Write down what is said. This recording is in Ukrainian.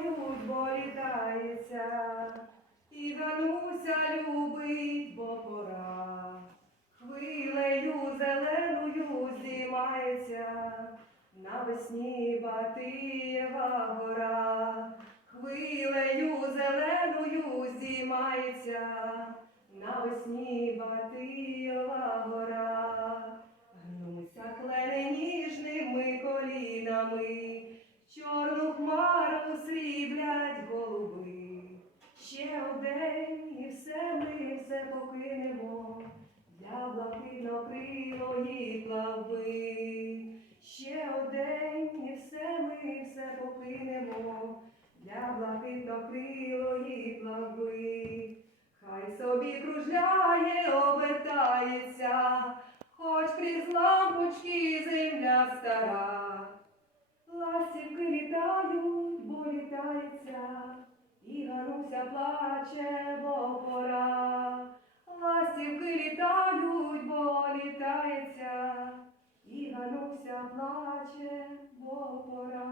літають, бо літається, і Гануся любить, бо пора. Хвилею зеленою здіймається, навесні Батиєва гора. Хвилею зеленою здіймається, навесні Батиєва гора. Гнуся клени ніжними колінами, чорну хмару Ще одень і все ми все покинемо для блакитно-крилої плави. Ще одень і все ми все покинемо для блакитно-крилої плави. Хай собі кружляє, обертається, хоч крізь лампочки земля стара. Гануся плаче, бо пора. Ластівки літають, бо літається, і Гануся плаче, бо пора.